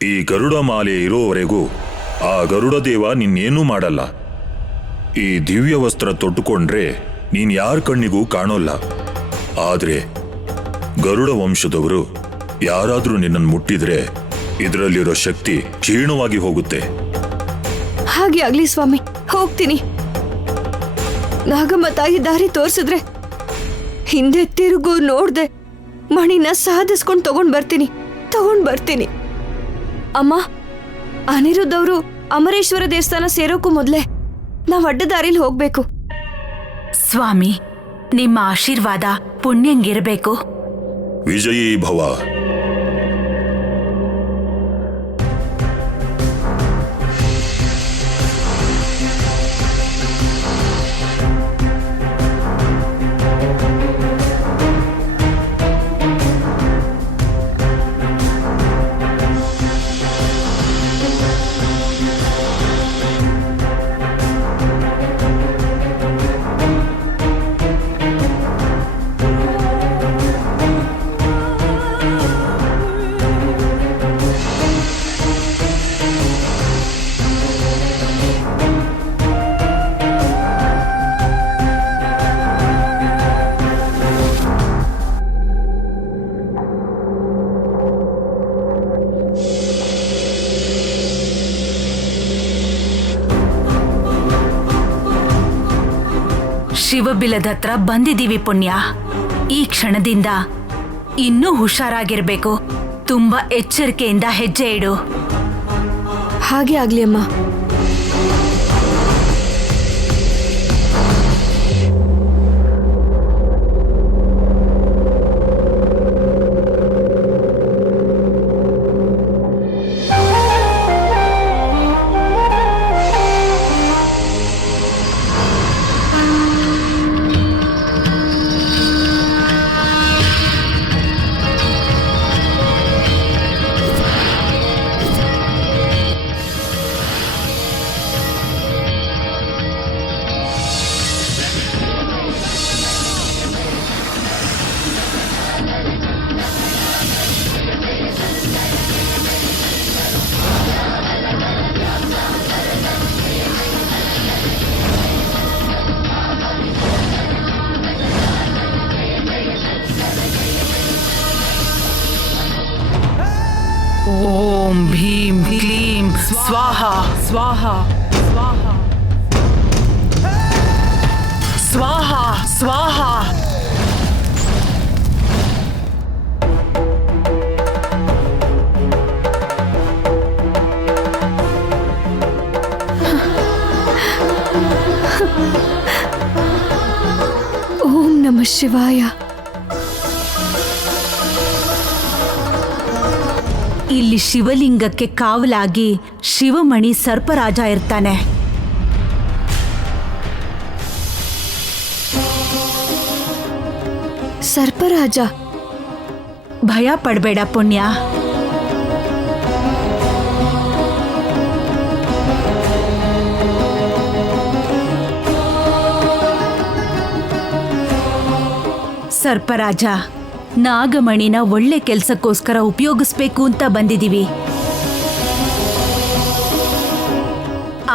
ಈ ಗರುಡ ಮಾಲೆ ಇರೋವರೆಗೂ ಆ ಗರುಡ ದೇವ ನಿನ್ನೇನೂ ಮಾಡಲ್ಲ. ಈ ದಿವ್ಯ ವಸ್ತ್ರ ತೊಟ್ಟುಕೊಂಡ್ರೆ ನೀನ್ ಯಾರ ಕಣ್ಣಿಗೂ ಕಾಣೋಲ್ಲ. ಆದ್ರೆ ಗರುಡ ವಂಶದವರು ಯಾರಾದ್ರೂ ನಿನ್ನನ್ನು ಮುಟ್ಟಿದ್ರೆ ಇದರಲ್ಲಿರೋ ಶಕ್ತಿ ಕ್ಷೀಣವಾಗಿ ಹೋಗುತ್ತೆ. ಹಾಗೆ ಆಗ್ಲಿ ಸ್ವಾಮಿ, ಹೋಗ್ತೀನಿ. ನಾಗಮ್ಮ ತಾಯಿ ದಾರಿ ತೋರ್ಸಿದ್ರೆ ಹಿಂದೆ ತಿರುಗು ನೋಡ್ದೆ ಮಣಿನ ಸಾಧಿಸ್ಕೊಂಡು ತಗೊಂಡ್ ಬರ್ತೀನಿ. ಅಮ್ಮ, ಅನಿರುದ್ಧ ಅವರು ಅಮರೇಶ್ವರ ದೇವಸ್ಥಾನ ಸೇರೋಕ್ಕೂ ಮೊದ್ಲೇ ನಾವ್ ಅಡ್ಡ ದಾರಿಲಿ ಹೋಗ್ಬೇಕು. ಸ್ವಾಮಿ, ನಿಮ್ಮ ಆಶೀರ್ವಾದ ಪುಣ್ಯಂಗಿರ್ಬೇಕು. ವಿಜಯೀ ಭವ. ಶಿವಬಿಲದ ಹತ್ರ ಬಂದಿದ್ದೀವಿ ಪುಣ್ಯ. ಈ ಕ್ಷಣದಿಂದ ಇನ್ನೂ ಹುಷಾರಾಗಿರ್ಬೇಕು. ತುಂಬಾ ಎಚ್ಚರಿಕೆಯಿಂದ ಹೆಜ್ಜೆ ಇಡು. ಹಾಗೆ ಆಗ್ಲಿ ಅಮ್ಮ. ಓಂ ಭೀಂ ಕ್ಲೀಂ ಸ್ವಾಹ ಸ್ವಾಹ ಸ್ವಾಹ ಸ್ವಾಹ ಸ್ವಾಹ. ಓಂ ನಮಃ ಶಿವಾಯ. ಇಲ್ಲಿ ಶಿವಲಿಂಗಕ್ಕೆ ಕಾವಲಾಗಿ ಶಿವಮಣಿ ಸರ್ಪರಾಜ ಇರ್ತಾನೆ. ಸರ್ಪರಾಜ? ಭಯ ಪಡ್ಬೇಡ ಪುಣ್ಯ. ಸರ್ಪರಾಜ, ನಾಗಮಣಿನ ಒಳ್ಳೆ ಕೆಲ್ಸಕ್ಕೋಸ್ಕರ ಉಪಯೋಗಿಸ್ಬೇಕು ಅಂತ ಬಂದಿದೀವಿ.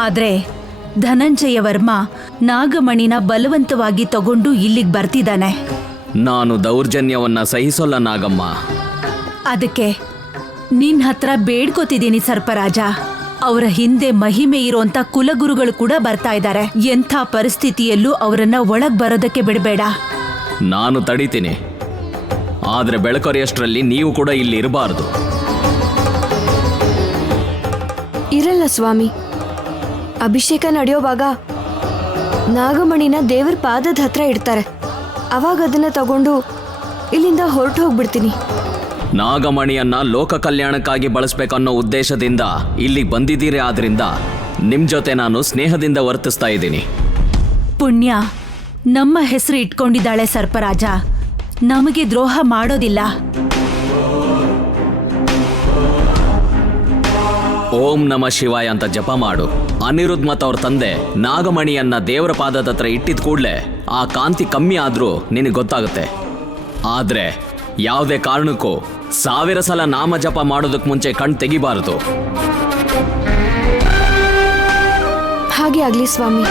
ಆದ್ರೆ ಧನಂಜಯ ವರ್ಮ ನಾಗಮಣಿನ ಬಲವಂತವಾಗಿ ತಗೊಂಡು ಇಲ್ಲಿಗೆ ಬರ್ತಿದ್ದಾನೆ. ನಾನು ದೌರ್ಜನ್ಯವನ್ನ ಸಹಿಸೋಲ್ಲ ನಾಗಮ್ಮ. ಅದಕ್ಕೆ ನಿನ್ ಹತ್ರ ಬೇಡ್ಕೋತಿದ್ದೀನಿ ಸರ್ಪರಾಜ. ಅವರ ಹಿಂದೆ ಮಹಿಮೆ ಇರೋಂತ ಕುಲಗುರುಗಳು ಕೂಡ ಬರ್ತಾ ಇದ್ದಾರೆ. ಎಂಥ ಪರಿಸ್ಥಿತಿಯಲ್ಲೂ ಅವರನ್ನ ಒಳಗ್ ಬರೋದಕ್ಕೆ ಬಿಡಬೇಡ. ನಾನು ತಡಿತೀನಿ, ಆದ್ರೆ ಬೆಳಕರಿಯಷ್ಟರಲ್ಲಿ ನೀವು ಕೂಡ ಇಲ್ಲಿ ಇರಬಾರದು. ಇರಲ್ಲ ಸ್ವಾಮಿ. ಅಭಿಷೇಕ ನಡೆಯೋವಾಗ ನಾಗಮಣಿನ ದೇವರ ಪಾದದ ಹತ್ರ ಇಡ್ತಾರೆ. ಅವಾಗ ಅದನ್ನ ತಗೊಂಡು ಇಲ್ಲಿಂದ ಹೊರಟು ಹೋಗ್ಬಿಡ್ತೀನಿ. ನಾಗಮಣಿಯನ್ನ ಲೋಕ ಕಲ್ಯಾಣಕ್ಕಾಗಿ ಬಳಸ್ಬೇಕನ್ನೋ ಉದ್ದೇಶದಿಂದ ಇಲ್ಲಿಗೆ ಬಂದಿದ್ದೀರಿ. ಆದ್ರಿಂದ ನಿಮ್ ಜೊತೆ ನಾನು ಸ್ನೇಹದಿಂದ ವರ್ತಿಸ್ತಾ ಇದ್ದೀನಿ. ಪುಣ್ಯ ನಮ್ಮ ಹೆಸರು ಇಟ್ಕೊಂಡಿದ್ದಾಳೆ ಸರ್ಪರಾಜ. ನಮಗೆ ದ್ರೋಹ ಮಾಡೋದಿಲ್ಲ. ಓಂ ನಮಃ ಶಿವಾಯ ಅಂತ ಜಪ ಮಾಡು. ಅನಿರುದ್ಧ ಮತ್ತು ಅವ್ರ ತಂದೆ ನಾಗಮಣಿಯನ್ನ ದೇವರ ಪಾದದ ಹತ್ರ ಇಟ್ಟಿದ ಕೂಡಲೇ ಆ ಕಾಂತಿ ಕಮ್ಮಿ ಆದ್ರೂ ನಿನಗೆ ಗೊತ್ತಾಗುತ್ತೆ. ಆದ್ರೆ ಯಾವುದೇ ಕಾರಣಕ್ಕೂ 1000 ಸಲ ನಾಮ ಜಪ ಮಾಡೋದಕ್ಕೆ ಮುಂಚೆ ಕಣ್ ತೆಗಿಬಾರದು. ಹಾಗೆ ಆಗ್ಲಿ ಸ್ವಾಮಿ.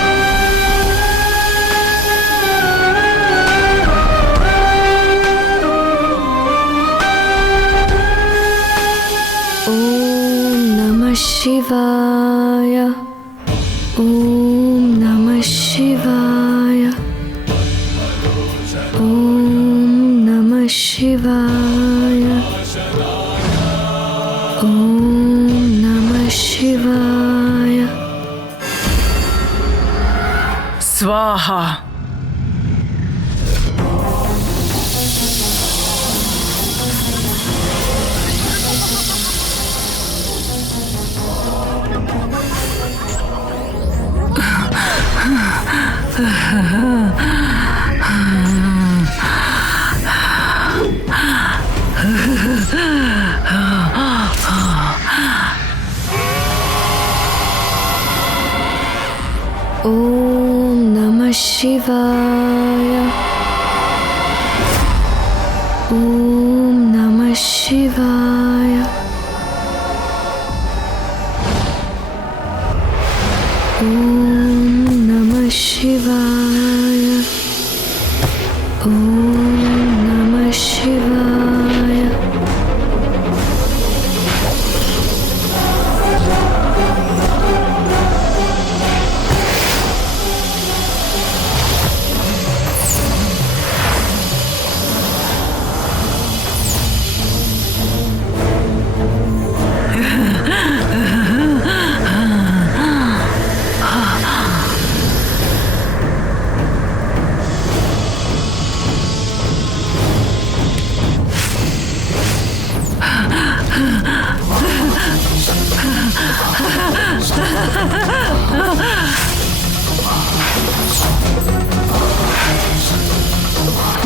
ಓಂ ನಮಃ ಶಿವಾಯ. ಓಂ ನಮಃ ಶಿವಾಯ. ಓಂ ನಮಃ ಶಿವಾಯ. ಓಂ ನಮಃ ಶಿವಾಯ. ಸ್ವಾಹ. ಓಂ ನಮಃ ಶಿವಾಯ. ಓಂ ನಮಃ ಶಿವಾಯ. ಓಂ ನಮಃ ಶಿವಾಯ. ಓಂ ನಮಃ ಶಿವಾಯ.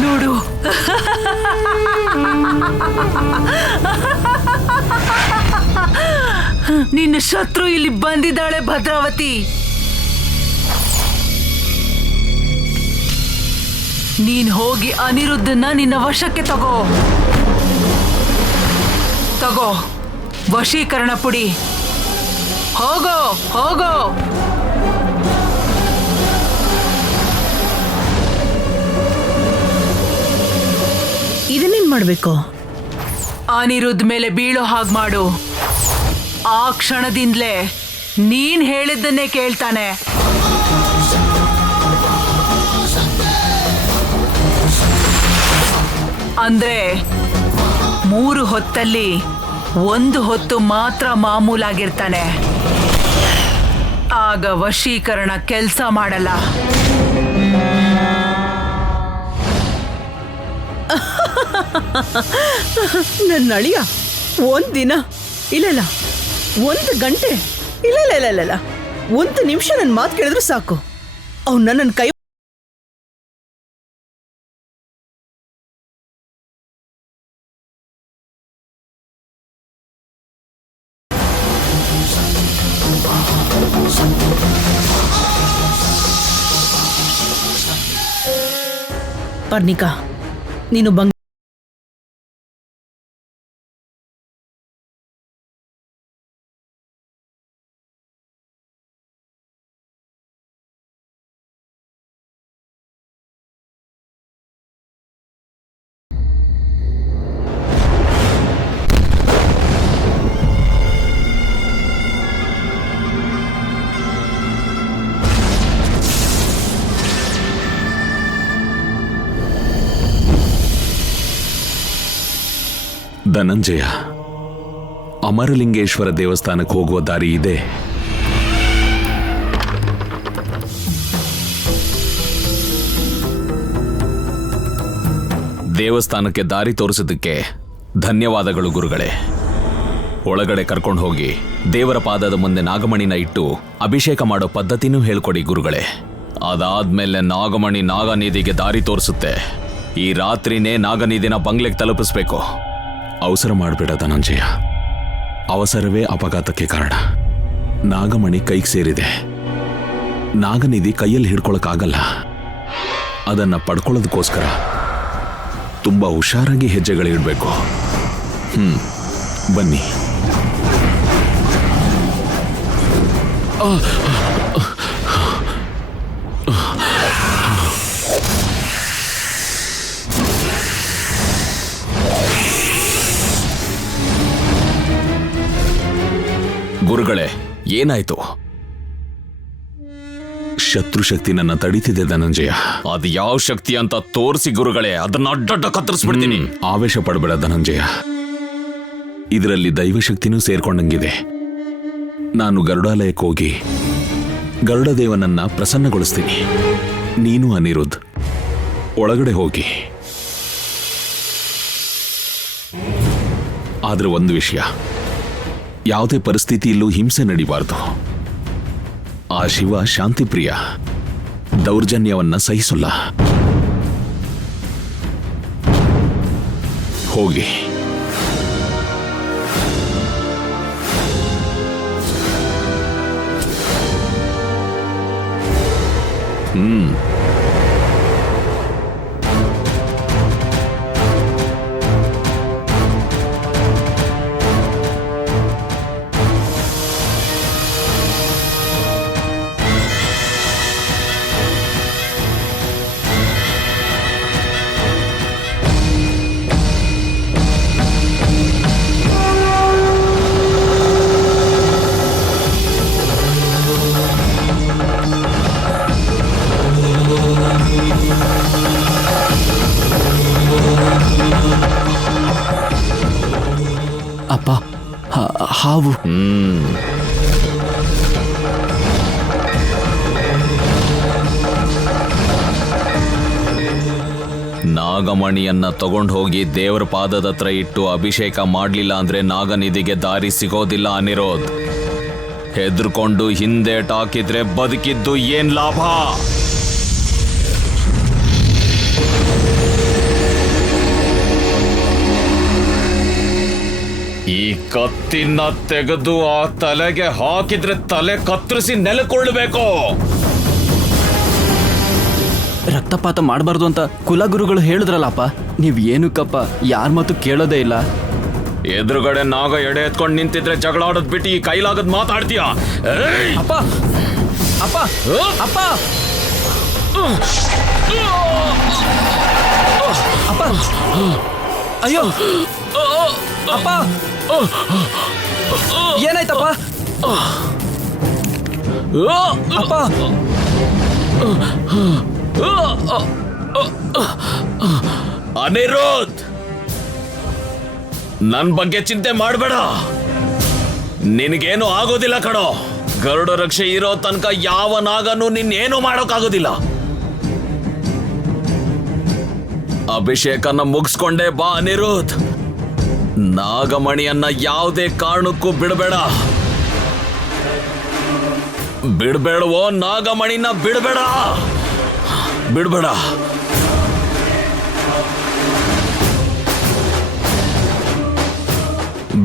ನೋಡು, ನಿನ್ನ ಶತ್ರು ಇಲ್ಲಿ ಬಂದಿದ್ದಾಳೆ ಭದ್ರಾವತಿ. ನೀನ್ ಹೋಗಿ ಅನಿರುದ್ಧನ ನಿನ್ನ ವಶಕ್ಕೆ ತಗೋ. ವಶೀಕರಣ ಪುಡಿ. ಹೋಗೋ ಹೋಗೋ. ಇದನ್ನೇನ್ ಮಾಡ್ಬೇಕು? ಅನಿರುದ್ಧ ಮೇಲೆ ಬೀಳೋ ಹಾಗೆ ಮಾಡು. ಆ ಕ್ಷಣದಿಂದಲೇ ನೀನ್ ಹೇಳಿದ್ದನ್ನೇ ಕೇಳ್ತಾನೆ. ಅಂದ್ರೆ 3 ಹೊತ್ತಲ್ಲಿ 1 ಹೊತ್ತು ಮಾತ್ರ ಮಾಮೂಲಾಗಿರ್ತಾನೆ. ಆಗ ವಶೀಕರಣ ಕೆಲಸ ಮಾಡಲ್ಲ. ನನ್ನ ಅಳಿಯ 1 ದಿನ ಇಲ್ಲ 1 ಗಂಟೆ ಇಲ್ಲ 1 ನಿಮಿಷ ನನ್ನ ಮಾತು ಕೇಳಿದ್ರು ಸಾಕು, ಅವ್ನು ನನ್ನ ಕೈ ಪರ್ಣಿಕಾ, ನೀನು ಧನಂಜಯ, ಅಮರಲಿಂಗೇಶ್ವರ ದೇವಸ್ಥಾನಕ್ಕೆ ಹೋಗುವ ದಾರಿ ಇದೆ. ದೇವಸ್ಥಾನಕ್ಕೆ ದಾರಿ ತೋರಿಸೋದಕ್ಕೆ ಧನ್ಯವಾದಗಳು ಗುರುಗಳೇ. ಒಳಗಡೆ ಕರ್ಕೊಂಡು ಹೋಗಿ ದೇವರ ಪಾದದ ಮುಂದೆ ನಾಗಮಣಿನ ಇಟ್ಟು ಅಭಿಷೇಕ ಮಾಡೋ ಪದ್ಧತಿನೂ ಹೇಳ್ಕೊಡಿ ಗುರುಗಳೇ. ಅದಾದ್ಮೇಲೆ ನಾಗಮಣಿ ನಾಗನಿಧಿಗೆ ದಾರಿ ತೋರಿಸುತ್ತೆ. ಈ ರಾತ್ರಿನೇ ನಾಗನಿಧಿನ ಬಂಗ್ಲೆಗೆ ತಲುಪಿಸ್ಬೇಕು. ಅವಸರ ಮಾಡಬೇಡ ಧನಂಜಯ, ಅವಸರವೇ ಅಪಘಾತಕ್ಕೆ ಕಾರಣ. ನಾಗಮಣಿ ಕೈಗೆ ಸೇರಿದೆ. ನಾಗನಿಧಿ ಕೈಯಲ್ಲಿ ಹಿಡ್ಕೊಳಕ್ಕಾಗಲ್ಲ. ಅದನ್ನ ಪಡ್ಕೊಳ್ಳೋದಕ್ಕೋಸ್ಕರ ತುಂಬಾ ಹುಷಾರಾಗಿ ಹೆಜ್ಜೆಗಳಿಡಬೇಕು. ಬನ್ನಿ. ಗುರುಗಳೇ, ಏನಾಯ್ತು? ಶತ್ರು ಶಕ್ತಿ ನನ್ನ ತಡೀತಿದೆ ಧನಂಜಯ. ಅದು ಯಾವ ಶಕ್ತಿ ಅಂತ ತೋರಿಸಿ ಗುರುಗಳೇ, ಅದನ್ನ ಅಡ್ಡಡ್ಡ ಕತ್ತರಿಸ್ಬಿಡ್ತೀನಿ. ಆವೇಶ ಪಡಬೇಡ ಧನಂಜಯ. ಇದರಲ್ಲಿ ದೈವಶಕ್ತಿನೂ ಸೇರ್ಕೊಂಡಂಗಿದೆ. ನಾನು ಗರುಡಾಲಯಕ್ಕೆ ಹೋಗಿ ಗರುಡದೇವನನ್ನ ಪ್ರಸನ್ನಗೊಳಿಸ್ತೀನಿ. ನೀನು ಅನಿರುದ್ಧ್ ಒಳಗಡೆ ಹೋಗಿ. ಆದ್ರೆ ಒಂದು ವಿಷಯ, ಯಾವುದೇ ಪರಿಸ್ಥಿತಿಯಲ್ಲೂ ಹಿಂಸೆ ನಡೀಬಾರ್ದು. ಆ ಶಿವ ಶಾಂತಿಪ್ರಿಯ, ದೌರ್ಜನ್ಯವನ್ನ ಸಹಿಸಲ್ಲ. ಹೋಗಿ. ಅಪ್ಪ, ಹಾವು. ನಾಗಮಣಿಯನ್ನ ತಗೊಂಡು ಹೋಗಿ ದೇವರ ಪಾದದ ಹತ್ರ ಇಟ್ಟು ಅಭಿಷೇಕ ಮಾಡ್ಲಿಲ್ಲ ಅಂದ್ರೆ ನಾಗನಿಧಿಗೆ ದಾರಿ ಸಿಗೋದಿಲ್ಲ ಅನಿರೋಧ್. ಹೆದರ್ಕೊಂಡು ಹಿಂದೇಟಾಕಿದ್ರೆ ಬದುಕಿದ್ದು ಏನ್ ಲಾಭ? ಈ ಕತ್ತಿನ ತೆಗೆದು ಆ ತಲೆಗೆ ಹಾಕಿದ್ರೆ ತಲೆ ಕತ್ತರಿಸಿ ನೆಲಕೊಳ್ಳಬೇಕು. ರಕ್ತಪಾತ ಮಾಡಬಾರ್ದು ಅಂತ ಕುಲಗುರುಗಳು ಹೇಳಿದ್ರಲ್ಲಪ್ಪ. ನೀವ್ ಏನಕ್ಕಪ್ಪ ಯಾರ ಮಾತು ಕೇಳೋದೇ ಇಲ್ಲ? ಎದುರುಗಡೆ ನಾಗ ಎಡೆ ಎತ್ಕೊಂಡು ನಿಂತಿದ್ರೆ ಜಗಳ ಆಡೋದ್ ಬಿಟ್ಟು ಈ ಕೈಲಾಗದ್ ಮಾತಾಡ್ತೀಯ? ಅಪ್ಪ, ಅಪ್ಪ, ಅಪ್ಪ, ಅಪ್ಪ, ಅಯ್ಯೋ, ಅಪ್ಪ, ಏನಾಯ್ತಪ್ಪ? ಅಪ್ಪ, ಅನಿರುದ್ಧ್, ನನ್ ಬಗ್ಗೆ ಚಿಂತೆ ಮಾಡಬೇಡ. ನಿನಗೇನು ಆಗೋದಿಲ್ಲ ಕಣೋ. ಗರುಡ ರಕ್ಷೆ ಇರೋ ತನಕ ಯಾವ ನಾಗನೂ ನಿನ್ನೇನು ಮಾಡೋಕ್ಕಾಗೋದಿಲ್ಲ. ಅಭಿಷೇಕನ ಮುಗಿಸ್ಕೊಂಡೇ ಬಾ ಅನಿರುದ್ಧ್. ನಾಗಮಣಿಯನ್ನ ಯಾವುದೇ ಕಾರಣಕ್ಕೂ ಬಿಡಬೇಡ. ಬಿಡ್ಬೇಡವೋ ನಾಗಮಣಿನ ಬಿಡಬೇಡ, ಬಿಡ್ಬೇಡ.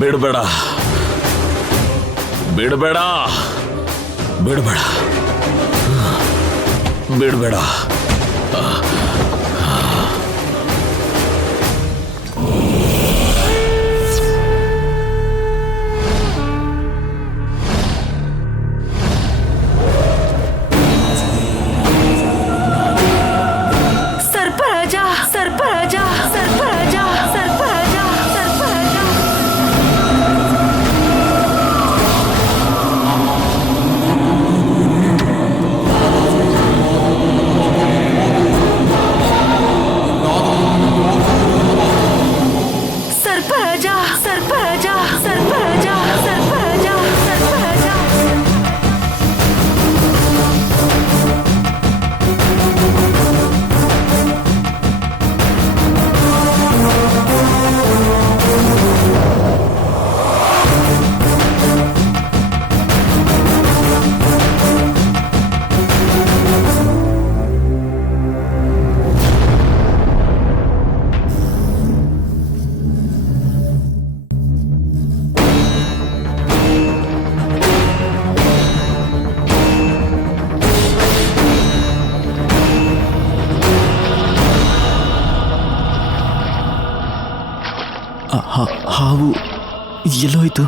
ಬಿಡ್ಬೇಡ, ಬಿಡ್ಬೇಡ, ಬಿಡ್ಬೇಡ, ಬಿಡ್ಬೇಡ. ಸರ್ಪರಾಜ, ಸರ್ಪರಾಜ, ಸರ್ಪರಾಜ, ಸರ್ಪರಾಜ, ಸರ್ಪರಾಜ. ಹಾವು ಎಲ್ಲೋಯ್ತು?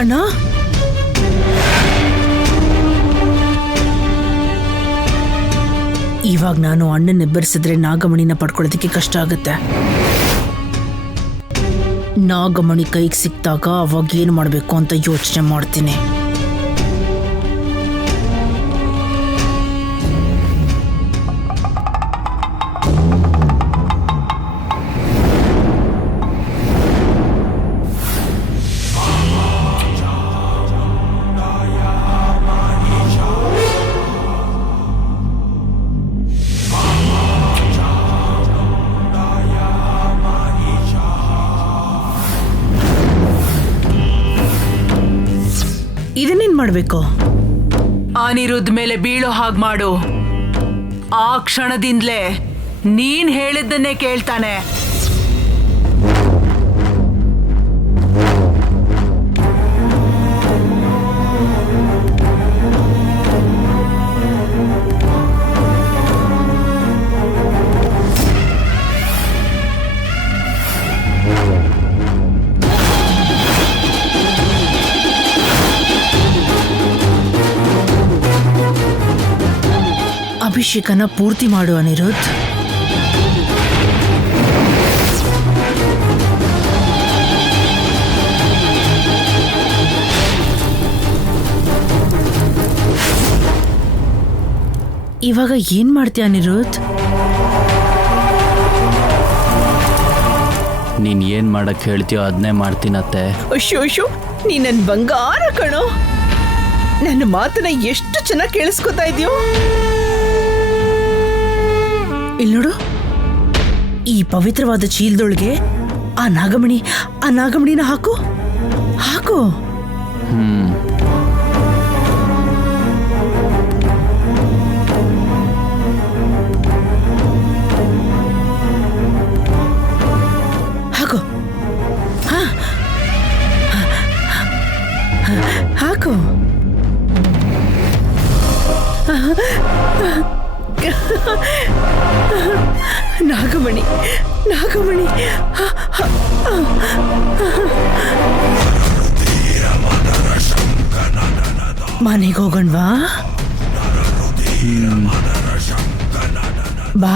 ಅಣ್ಣ, ಇವಾಗ ನಾನು ಅಣ್ಣನ ಎಬ್ಬರಿಸಿದ್ರೆ ನಾಗಮಣಿನ ಪಡ್ಕೊಳ್ಳೋದಕ್ಕೆ ಕಷ್ಟ ಆಗುತ್ತೆ. ನಾಗಮಣಿ ಕೈಗೆ ಸಿಕ್ಕಿದಾಗ ಅವಾಗ ಏನು ಮಾಡಬೇಕು ಅಂತ ಯೋಚನೆ ಮಾಡ್ತೀನಿ. ಇದನ್ನೇನ್ ಮಾಡ್ಬೇಕು? ಅನಿರುದ್ಧ ಮೇಲೆ ಬೀಳೋ ಹಾಗೆ ಮಾಡು. ಆ ಕ್ಷಣದಿಂದಲೇ ನೀನ್ ಹೇಳಿದ್ದನ್ನೇ ಕೇಳ್ತಾನೆ. ಅಭಿಷೇಕನ ಪೂರ್ತಿ ಮಾಡು ಅನಿರುದ್ಧ್. ಇವಾಗ ಏನ್ ಮಾಡ್ತೀಯ ಅನಿರುದ್ಧ್? ನೀನ್ ಏನ್ ಮಾಡಕ್ ಹೇಳ್ತೀಯೋ ಅದನ್ನೇ ಮಾಡ್ತೀನತ್ತೆ. ಅಶೋ, ನೀ ನನ್ ಬಂಗಾರ ಕಣೋ. ನನ್ನ ಮಾತನ್ನ ಎಷ್ಟು ಚೆನ್ನಾಗಿ ಕೇಳಿಸ್ಕೊತಾ ಇದೆಯೋ. ಇಲ್ಲಿ ನೋಡು, ಈ ಪವಿತ್ರವಾದ ಚೀಲದೊಳಗೆ ಆ ನಾಗಮಣಿನ ಹಾಕು. ಹಾಕು. ಹಾಕು. ಹಾಕು. ನಾಗಮಣಿ ಮನೆಗೆ ಹೋಗೋಣವಾ? ಬಾ.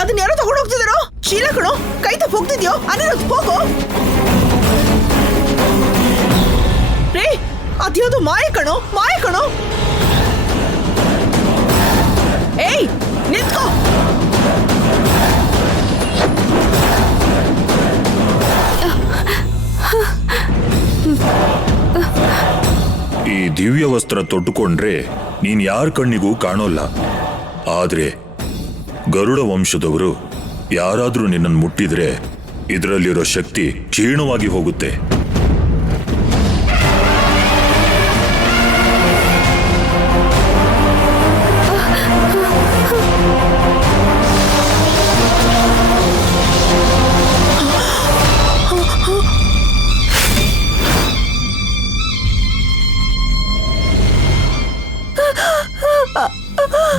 ಅದನ್ನ ಯಾರೋ ತಗೊಂಡು ಹೋಗ್ತಿದಾರೋ? ಶೀಲಾ ಕಣೋ, ಕೈ ತಪ್ಪ ಹೋಗ್ತಿದ್ಯೋ? ಅನಿರುದ್ಧ್ ಹೋಗೋ. ರೇ, ಅದ್ಯಾವುದು ಮಾಯ ಕಣೋ, ಮಾಯ ಕಣೋ. ಏಯ್, ನಿಂತ್ಕೋ. ಈ ದಿವ್ಯ ವಸ್ತ್ರ ತೊಟ್ಟುಕೊಂಡ್ರೆ ನೀನ್ ಯಾರ ಕಣ್ಣಿಗೂ ಕಾಣೋಲ್ಲ. ಆದ್ರೆ ಗರುಡ ವಂಶದವರು ಯಾರಾದ್ರೂ ನಿನ್ನನ್ನು ಮುಟ್ಟಿದ್ರೆ ಇದರಲ್ಲಿರೋ ಶಕ್ತಿ ಕ್ಷೀಣವಾಗಿ ಹೋಗುತ್ತೆ.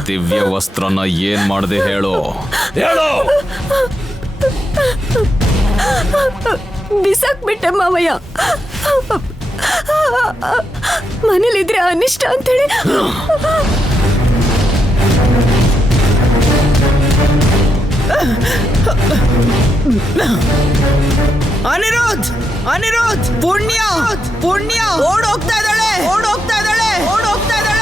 ದಿವ್ಯ ವಸ್ತ್ರನ ಏನ್ ಮಾಡದೆ ಹೇಳೋ. ಬಿಸಾಕ್ಬಿಟ್ಟೆ ಮಾವಯ್ಯ. ಮನೇಲಿದ್ರೆ ಅನಿಷ್ಟ ಅಂತೇಳಿ. ಅನಿರುದ್ಧ್, ಅನಿರುದ್ಧ್, ಪುಣ್ಯ, ಪುಣ್ಯ ಓಡೋಗ್ತಾ ಇದ್ದಾಳೆ, ಓಡೋಗ್ತಾ ಇದ್ದಾಳೆ, ಓಡೋಗ್ತಾ ಇದ್ದಾಳೆ.